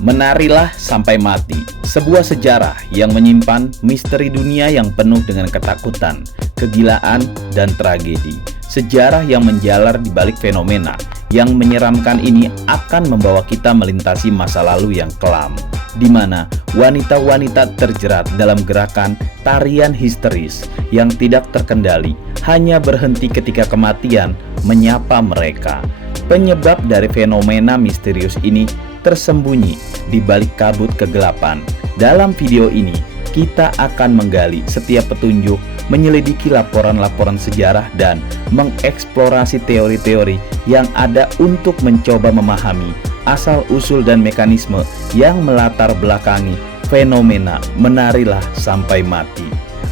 Menarilah Sampai Mati, sebuah sejarah yang menyimpan misteri dunia yang penuh dengan ketakutan, kegilaan, dan tragedi. Sejarah yang menjalar di balik fenomena yang menyeramkan ini akan membawa kita melintasi masa lalu yang kelam, di mana wanita-wanita terjerat dalam gerakan tarian histeris yang tidak terkendali, hanya berhenti ketika kematian menyapa mereka. Penyebab dari fenomena misterius ini tersembunyi di balik kabut kegelapan. Dalam video ini, kita akan menggali setiap petunjuk, menyelidiki laporan-laporan sejarah, dan mengeksplorasi teori-teori yang ada untuk mencoba memahami asal-usul dan mekanisme yang melatar belakangi fenomena menarilah sampai mati.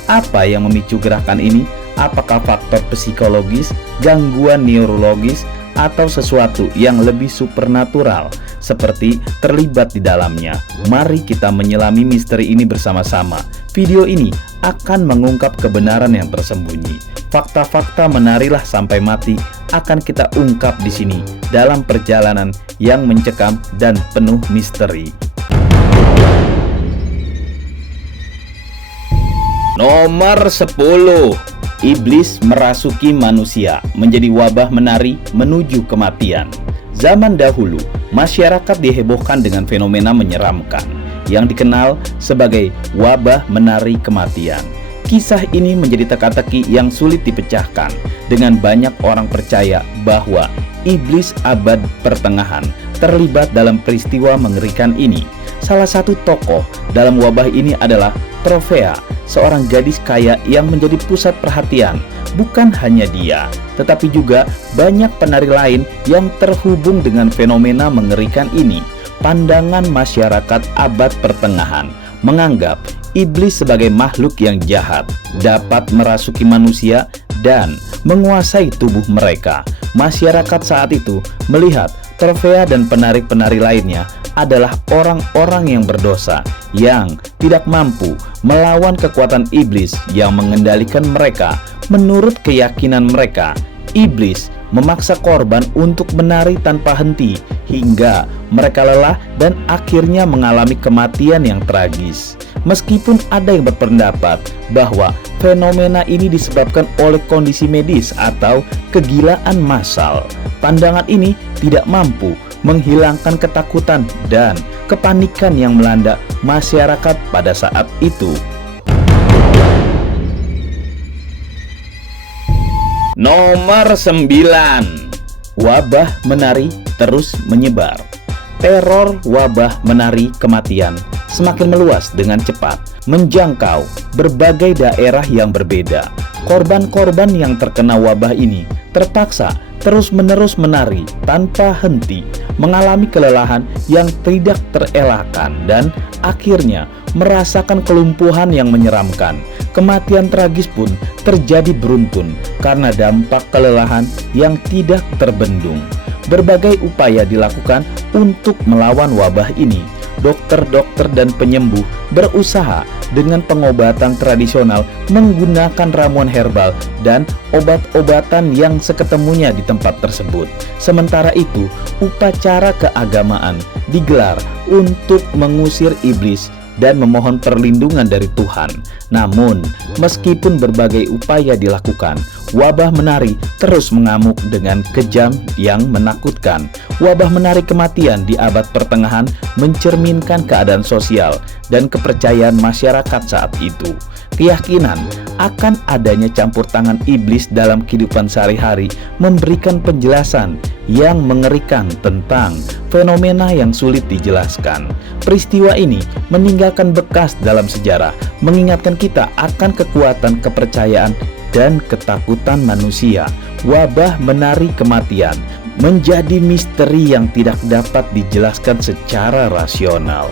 Apa yang memicu gerakan ini? Apakah faktor psikologis, gangguan neurologis, atau sesuatu yang lebih supernatural seperti terlibat di dalamnya? Mari kita menyelami misteri ini bersama-sama. Video ini akan mengungkap kebenaran yang tersembunyi. Fakta-fakta menarilah sampai mati akan kita ungkap di sini dalam perjalanan yang mencekam dan penuh misteri. Nomor 10. Iblis merasuki manusia, menjadi wabah menari menuju kematian. Zaman dahulu, masyarakat dihebohkan dengan fenomena menyeramkan yang dikenal sebagai wabah menari kematian. Kisah ini menjadi teka-teki yang sulit dipecahkan, dengan banyak orang percaya bahwa iblis abad pertengahan terlibat dalam peristiwa mengerikan ini. Salah satu tokoh dalam wabah ini adalah Tropea, seorang gadis kaya yang menjadi pusat perhatian. Bukan hanya dia, tetapi juga banyak penari lain yang terhubung dengan fenomena mengerikan ini. Pandangan masyarakat abad pertengahan menganggap iblis sebagai makhluk yang jahat, dapat merasuki manusia dan menguasai tubuh mereka. Masyarakat saat itu melihat Tropea dan penari-penari lainnya adalah orang-orang yang berdosa, yang tidak mampu melawan kekuatan iblis yang mengendalikan mereka. Menurut keyakinan mereka, iblis memaksa korban untuk menari tanpa henti hingga mereka lelah dan akhirnya mengalami kematian yang tragis. Meskipun ada yang berpendapat bahwa fenomena ini disebabkan oleh kondisi medis atau kegilaan massal, pandangan ini tidak mampu menghilangkan ketakutan dan kepanikan yang melanda masyarakat pada saat itu. Nomor 9. Wabah menari terus menyebar. Teror wabah menari kematian semakin meluas dengan cepat, menjangkau berbagai daerah yang berbeda. Korban-korban yang terkena wabah ini terpaksa terus-menerus menari tanpa henti, mengalami kelelahan yang tidak terelakkan, dan akhirnya merasakan kelumpuhan yang menyeramkan. Kematian tragis pun terjadi beruntun karena dampak kelelahan yang tidak terbendung. Berbagai upaya dilakukan untuk melawan wabah ini. Dokter-dokter dan penyembuh berusaha dengan pengobatan tradisional menggunakan ramuan herbal dan obat-obatan yang seketemunya di tempat tersebut. Sementara itu, upacara keagamaan digelar untuk mengusir iblis dan memohon perlindungan dari Tuhan. Namun, meskipun berbagai upaya dilakukan, wabah menari terus mengamuk dengan kejam yang menakutkan. Wabah menari kematian di abad pertengahan mencerminkan keadaan sosial dan kepercayaan masyarakat saat itu. Keyakinan akan adanya campur tangan iblis dalam kehidupan sehari-hari memberikan penjelasan yang mengerikan tentang fenomena yang sulit dijelaskan. Peristiwa ini meninggalkan bekas dalam sejarah, mengingatkan kita akan kekuatan kepercayaan dan ketakutan manusia. Wabah menari kematian menjadi misteri yang tidak dapat dijelaskan secara rasional.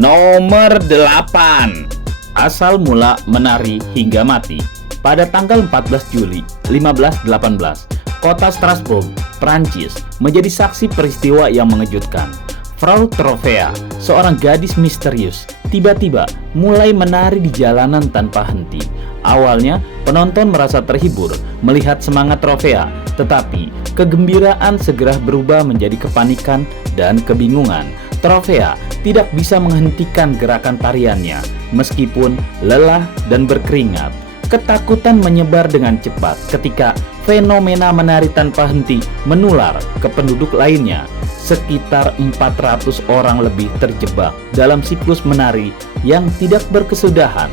Nomor 8. Asal mula menari hingga mati. Pada tanggal 14 Juli 1518, kota Strasbourg, Prancis, menjadi saksi peristiwa yang mengejutkan. Frau Tropea, seorang gadis misterius, tiba-tiba mulai menari di jalanan tanpa henti. Awalnya, penonton merasa terhibur melihat semangat Tropea, tetapi kegembiraan segera berubah menjadi kepanikan dan kebingungan. Trovea tidak bisa menghentikan gerakan tariannya meskipun lelah dan berkeringat. Ketakutan menyebar dengan cepat ketika fenomena menari tanpa henti menular ke penduduk lainnya. Sekitar 400 orang lebih terjebak dalam siklus menari yang tidak berkesudahan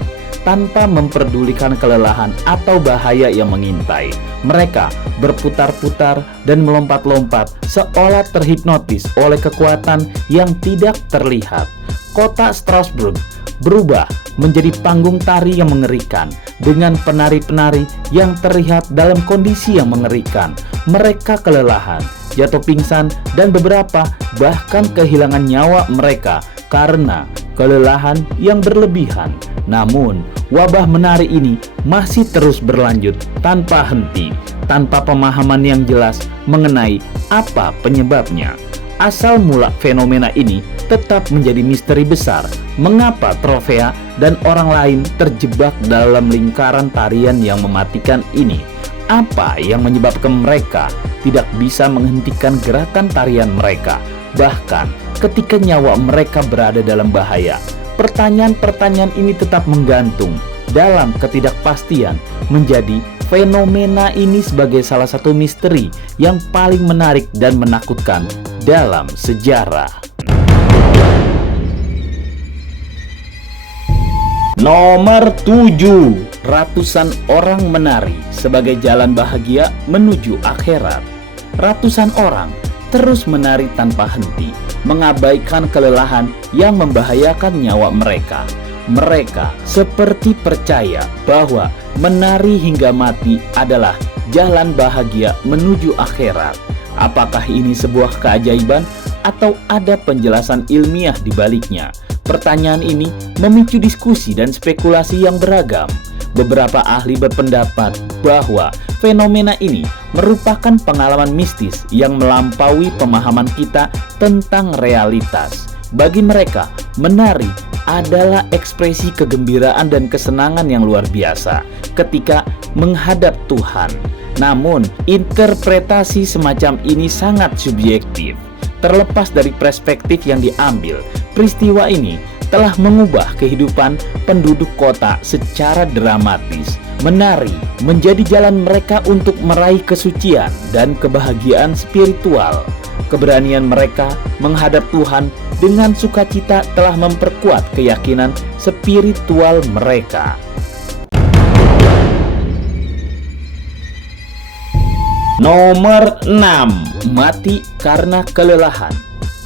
tanpa memperdulikan kelelahan atau bahaya yang mengintai. Mereka berputar-putar dan melompat-lompat seolah terhipnotis oleh kekuatan yang tidak terlihat. Kota Strasbourg berubah menjadi panggung tari yang mengerikan dengan penari-penari yang terlihat dalam kondisi yang mengerikan. Mereka kelelahan, jatuh pingsan, dan beberapa bahkan kehilangan nyawa mereka karena kelelahan yang berlebihan. Namun, wabah menari ini masih terus berlanjut tanpa henti, tanpa pemahaman yang jelas mengenai apa penyebabnya. Asal mula fenomena ini tetap menjadi misteri besar. Mengapa Trovea dan orang lain terjebak dalam lingkaran tarian yang mematikan ini? Apa yang menyebabkan mereka tidak bisa menghentikan gerakan tarian mereka, bahkan ketika nyawa mereka berada dalam bahaya? Pertanyaan-pertanyaan ini tetap menggantung dalam ketidakpastian, menjadi fenomena ini sebagai salah satu misteri yang paling menarik dan menakutkan dalam sejarah. Nomor 7. Ratusan orang menari sebagai jalan bahagia menuju akhirat. Ratusan orang terus menari tanpa henti, mengabaikan kelelahan yang membahayakan nyawa mereka. Mereka seperti percaya bahwa menari hingga mati adalah jalan bahagia menuju akhirat. Apakah ini sebuah keajaiban atau ada penjelasan ilmiah di baliknya? Pertanyaan ini memicu diskusi dan spekulasi yang beragam. Beberapa ahli berpendapat bahwa fenomena ini merupakan pengalaman mistis yang melampaui pemahaman kita tentang realitas. Bagi mereka, menari adalah ekspresi kegembiraan dan kesenangan yang luar biasa ketika menghadap Tuhan. Namun, interpretasi semacam ini sangat subjektif. Terlepas dari perspektif yang diambil, peristiwa ini telah mengubah kehidupan penduduk kota secara dramatis. Menari menjadi jalan mereka untuk meraih kesucian dan kebahagiaan spiritual. Keberanian mereka menghadap Tuhan dengan sukacita telah memperkuat keyakinan spiritual mereka. Nomor 6. Mati karena kelelahan.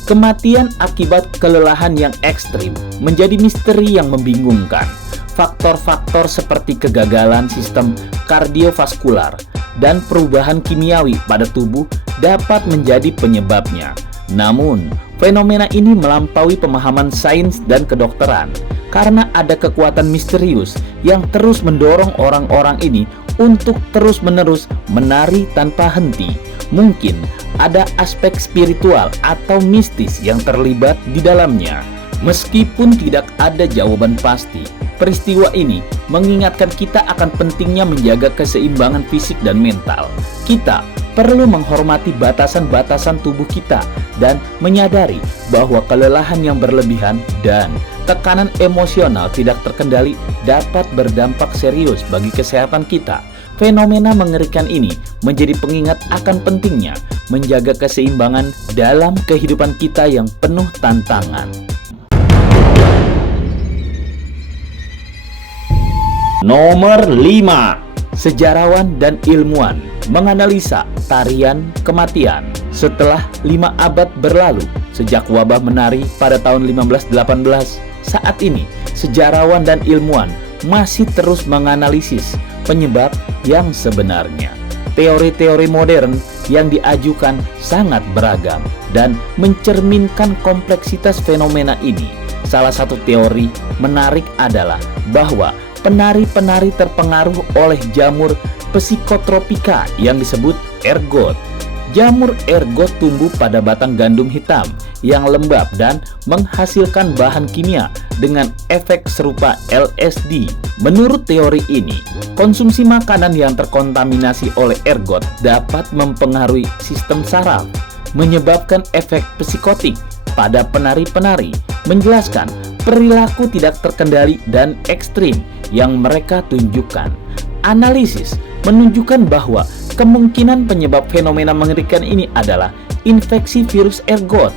Kematian akibat kelelahan yang ekstrim menjadi misteri yang membingungkan. Faktor-faktor seperti kegagalan sistem kardiovaskular dan perubahan kimiawi pada tubuh dapat menjadi penyebabnya. Namun, fenomena ini melampaui pemahaman sains dan kedokteran karena ada kekuatan misterius yang terus mendorong orang-orang ini untuk terus-menerus menari tanpa henti. Mungkin ada aspek spiritual atau mistis yang terlibat di dalamnya. Meskipun tidak ada jawaban pasti, peristiwa ini mengingatkan kita akan pentingnya menjaga keseimbangan fisik dan mental. Kita perlu menghormati batasan-batasan tubuh kita dan menyadari bahwa kelelahan yang berlebihan dan tekanan emosional tidak terkendali dapat berdampak serius bagi kesehatan kita. Fenomena mengerikan ini menjadi pengingat akan pentingnya menjaga keseimbangan dalam kehidupan kita yang penuh tantangan. Nomor 5. Sejarawan dan ilmuwan menganalisa tarian kematian. Setelah 5 abad berlalu sejak wabah menari pada tahun 1518, saat ini sejarawan dan ilmuwan masih terus menganalisis penyebab yang sebenarnya. Teori-teori modern yang diajukan sangat beragam dan mencerminkan kompleksitas fenomena ini. Salah satu teori menarik adalah bahwa penari-penari terpengaruh oleh jamur psikotropika yang disebut ergot. Jamur ergot tumbuh pada batang gandum hitam yang lembab dan menghasilkan bahan kimia dengan efek serupa LSD. Menurut teori ini, konsumsi makanan yang terkontaminasi oleh ergot dapat mempengaruhi sistem saraf, menyebabkan efek psikotik pada penari-penari, menjelaskan perilaku tidak terkendali dan ekstrim yang mereka tunjukkan. Analisis menunjukkan bahwa kemungkinan penyebab fenomena mengerikan ini adalah infeksi virus ergot.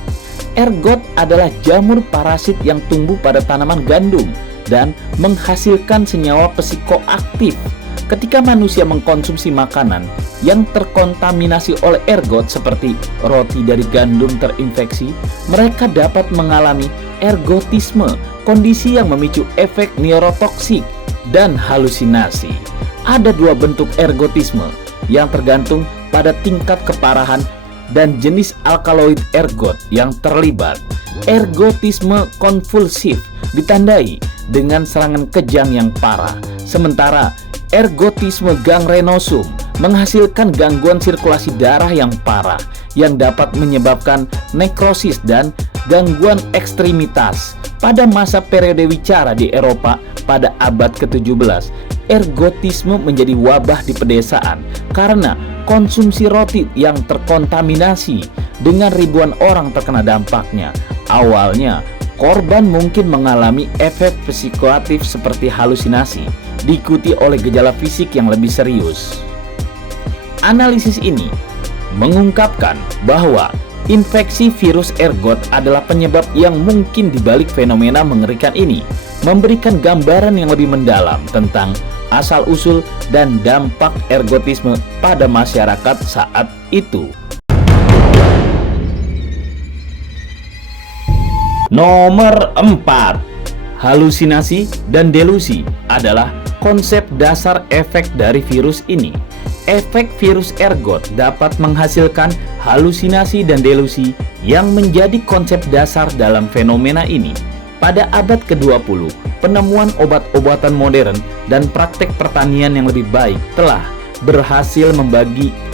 Ergot adalah jamur parasit yang tumbuh pada tanaman gandum dan menghasilkan senyawa psikoaktif. Ketika manusia mengkonsumsi makanan yang terkontaminasi oleh ergot seperti roti dari gandum terinfeksi, mereka dapat mengalami ergotisme, kondisi yang memicu efek neurotoksik dan halusinasi. Ada dua bentuk ergotisme yang tergantung pada tingkat keparahan dan jenis alkaloid ergot yang terlibat. Ergotisme konvulsif ditandai dengan serangan kejang yang parah, sementara ergotisme gangrenosum menghasilkan gangguan sirkulasi darah yang parah yang dapat menyebabkan nekrosis dan gangguan ekstremitas. Pada masa periode wicara di Eropa pada abad ke-17, ergotisme menjadi wabah di pedesaan karena konsumsi roti yang terkontaminasi dengan ribuan orang terkena dampaknya. Awalnya, korban mungkin mengalami efek psikoaktif seperti halusinasi, diikuti oleh gejala fisik yang lebih serius. Analisis ini mengungkapkan bahwa infeksi virus ergot adalah penyebab yang mungkin dibalik fenomena mengerikan ini, memberikan gambaran yang lebih mendalam tentang asal-usul dan dampak ergotisme pada masyarakat saat itu. Nomor 4. Halusinasi dan delusi adalah konsep dasar efek dari virus ini. Efek virus ergot dapat menghasilkan halusinasi dan delusi yang menjadi konsep dasar dalam fenomena ini. Pada abad ke-20, penemuan obat-obatan modern dan praktek pertanian yang lebih baik telah berhasil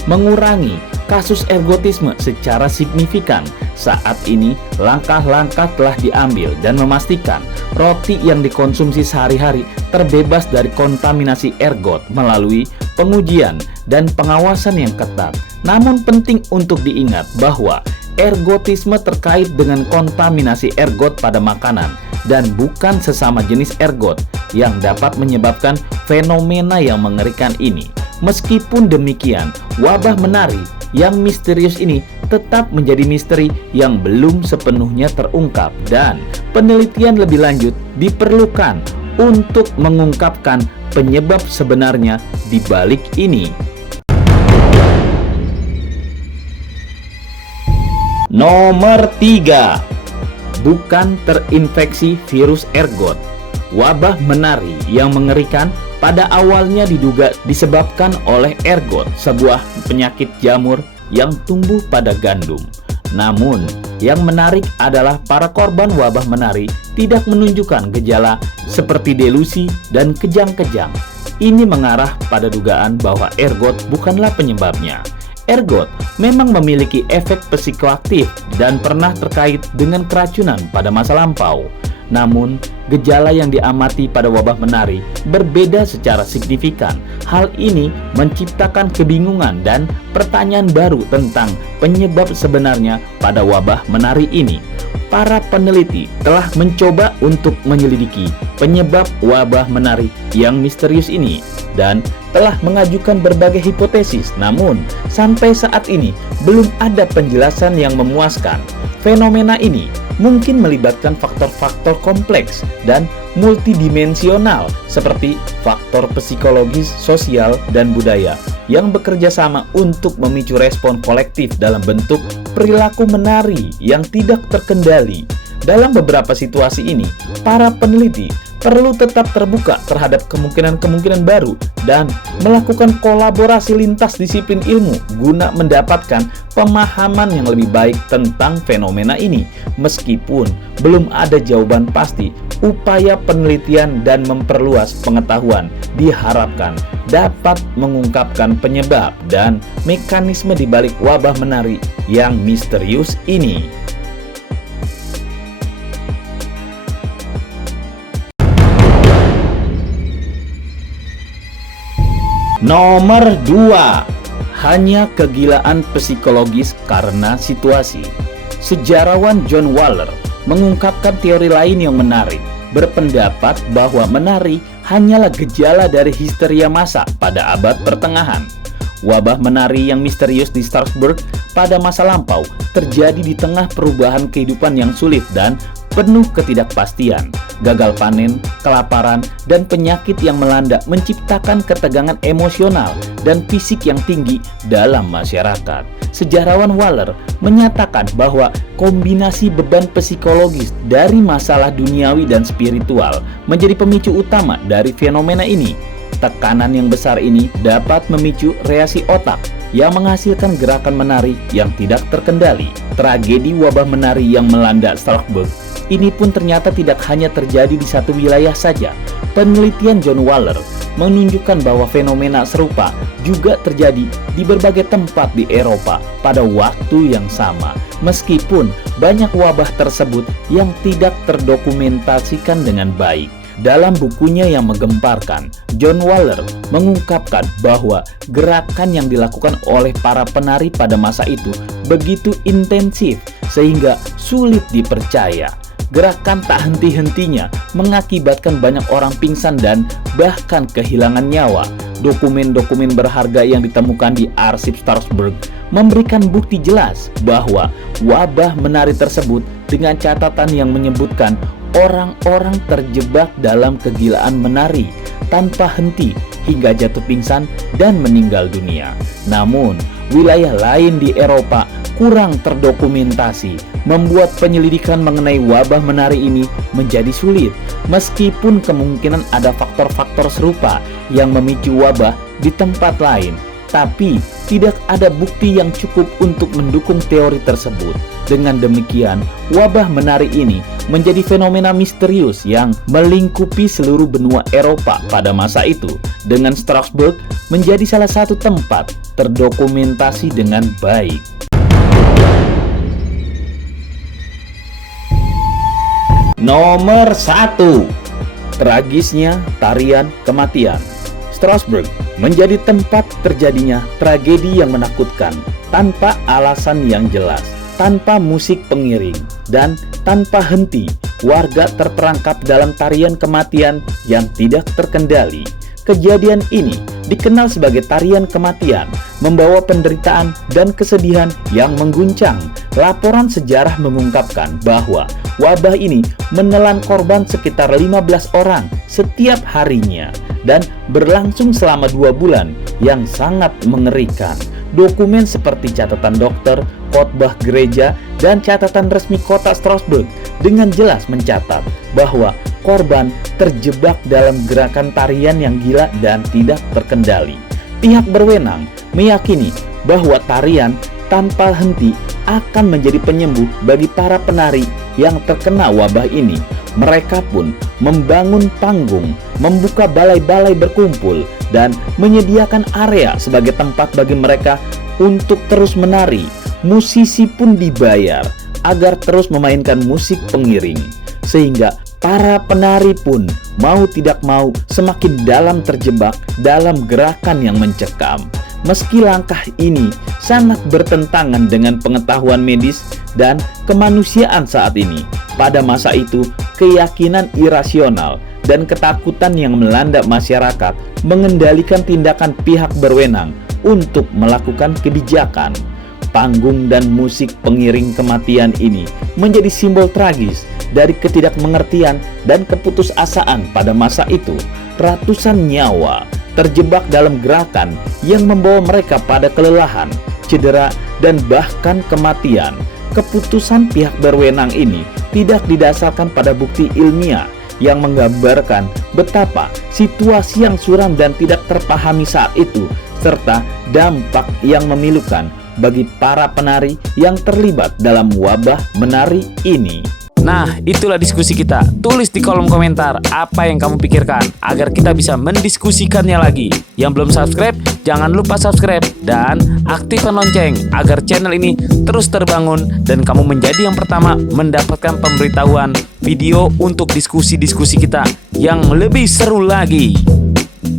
mengurangi kasus ergotisme secara signifikan. Saat ini, langkah-langkah telah diambil dan memastikan roti yang dikonsumsi sehari-hari terbebas dari kontaminasi ergot melalui pengujian dan pengawasan yang ketat. Namun penting untuk diingat bahwa ergotisme terkait dengan kontaminasi ergot pada makanan dan bukan sesama jenis ergot yang dapat menyebabkan fenomena yang mengerikan ini. Meskipun demikian, wabah menari yang misterius ini tetap menjadi misteri yang belum sepenuhnya terungkap dan penelitian lebih lanjut diperlukan untuk mengungkapkan penyebab sebenarnya di balik ini. Nomor 3. Bukan terinfeksi virus ergot. Wabah menari yang mengerikan pada awalnya diduga disebabkan oleh ergot, sebuah penyakit jamur yang tumbuh pada gandum. Namun, yang menarik adalah para korban wabah menari tidak menunjukkan gejala seperti delusi dan kejang-kejang. Ini mengarah pada dugaan bahwa ergot bukanlah penyebabnya. Ergot memang memiliki efek psikoaktif dan pernah terkait dengan keracunan pada masa lampau. Namun, gejala yang diamati pada wabah menari berbeda secara signifikan. Hal ini menciptakan kebingungan dan pertanyaan baru tentang penyebab sebenarnya pada wabah menari ini. Para peneliti telah mencoba untuk menyelidiki penyebab wabah menari yang misterius ini dan telah mengajukan berbagai hipotesis. Namun, sampai saat ini belum ada penjelasan yang memuaskan. Fenomena ini mungkin melibatkan faktor-faktor kompleks dan multidimensional seperti faktor psikologis, sosial, dan budaya yang bekerja sama untuk memicu respon kolektif dalam bentuk perilaku menari yang tidak terkendali. Dalam beberapa situasi ini, para peneliti perlu tetap terbuka terhadap kemungkinan-kemungkinan baru dan melakukan kolaborasi lintas disiplin ilmu guna mendapatkan pemahaman yang lebih baik tentang fenomena ini. Meskipun belum ada jawaban pasti, upaya penelitian dan memperluas pengetahuan diharapkan dapat mengungkapkan penyebab dan mekanisme di balik wabah menari yang misterius ini. Nomor 2, hanya kegilaan psikologis karena situasi. Sejarawan John Waller mengungkapkan teori lain yang menarik, berpendapat bahwa menari hanyalah gejala dari histeria massa pada abad pertengahan. Wabah menari yang misterius di Strasbourg pada masa lampau terjadi di tengah perubahan kehidupan yang sulit dan penuh ketidakpastian. Gagal panen, kelaparan, dan penyakit yang melanda menciptakan ketegangan emosional dan fisik yang tinggi dalam masyarakat. Sejarawan Waller menyatakan bahwa kombinasi beban psikologis dari masalah duniawi dan spiritual menjadi pemicu utama dari fenomena ini. Tekanan yang besar ini dapat memicu reaksi otak yang menghasilkan gerakan menari yang tidak terkendali. Tragedi wabah menari yang melanda Strasbourg ini pun ternyata tidak hanya terjadi di satu wilayah saja. Penelitian John Waller menunjukkan bahwa fenomena serupa juga terjadi di berbagai tempat di Eropa pada waktu yang sama. Meskipun banyak wabah tersebut yang tidak terdokumentasikan dengan baik. Dalam bukunya yang menggemparkan, John Waller mengungkapkan bahwa gerakan yang dilakukan oleh para penari pada masa itu begitu intensif sehingga sulit dipercaya. Gerakan tak henti-hentinya mengakibatkan banyak orang pingsan dan bahkan kehilangan nyawa. Dokumen-dokumen berharga yang ditemukan di arsip Strasbourg memberikan bukti jelas bahwa wabah menari tersebut dengan catatan yang menyebutkan orang-orang terjebak dalam kegilaan menari tanpa henti hingga jatuh pingsan dan meninggal dunia. Namun, wilayah lain di Eropa kurang terdokumentasi, membuat penyelidikan mengenai wabah menari ini menjadi sulit. Meskipun kemungkinan ada faktor-faktor serupa yang memicu wabah di tempat lain, tapi tidak ada bukti yang cukup untuk mendukung teori tersebut. Dengan demikian, wabah menari ini menjadi fenomena misterius yang melingkupi seluruh benua Eropa pada masa itu, dengan Strasbourg menjadi salah satu tempat terdokumentasi dengan baik. Nomor 1, tragisnya tarian kematian. Strasbourg menjadi tempat terjadinya tragedi yang menakutkan tanpa alasan yang jelas, tanpa musik pengiring, dan tanpa henti. Warga terperangkap dalam tarian kematian yang tidak terkendali. Kejadian ini dikenal sebagai tarian kematian, membawa penderitaan dan kesedihan yang mengguncang. Laporan sejarah mengungkapkan bahwa wabah ini menelan korban sekitar 15 orang setiap harinya dan berlangsung selama 2 bulan yang sangat mengerikan. Dokumen seperti catatan dokter, khotbah gereja, dan catatan resmi kota Strasbourg dengan jelas mencatat bahwa korban terjebak dalam gerakan tarian yang gila dan tidak terkendali. Pihak berwenang meyakini bahwa tarian tanpa henti akan menjadi penyembuh bagi para penari yang terkena wabah ini. Mereka pun membangun panggung, membuka balai-balai berkumpul, dan menyediakan area sebagai tempat bagi mereka untuk terus menari. Musisi pun dibayar agar terus memainkan musik pengiring, sehingga para penari pun mau tidak mau semakin dalam terjebak dalam gerakan yang mencekam. Meski langkah ini sangat bertentangan dengan pengetahuan medis dan kemanusiaan saat ini, pada masa itu keyakinan irasional dan ketakutan yang melanda masyarakat mengendalikan tindakan pihak berwenang untuk melakukan kebijakan. Panggung dan musik pengiring kematian ini menjadi simbol tragis dari ketidakmengertian dan keputusasaan pada masa itu. Ratusan nyawa terjebak dalam gerakan yang membawa mereka pada kelelahan, cedera, dan bahkan kematian. Keputusan pihak berwenang ini tidak didasarkan pada bukti ilmiah yang menggambarkan betapa situasi yang suram dan tidak terpahami saat itu, serta dampak yang memilukan bagi para penari yang terlibat dalam wabah menari ini. Nah, itulah diskusi kita. Tulis di kolom komentar apa yang kamu pikirkan agar kita bisa mendiskusikannya lagi. Yang belum subscribe, jangan lupa subscribe dan aktifkan lonceng agar channel ini terus terbangun dan kamu menjadi yang pertama mendapatkan pemberitahuan video untuk diskusi-diskusi kita yang lebih seru lagi.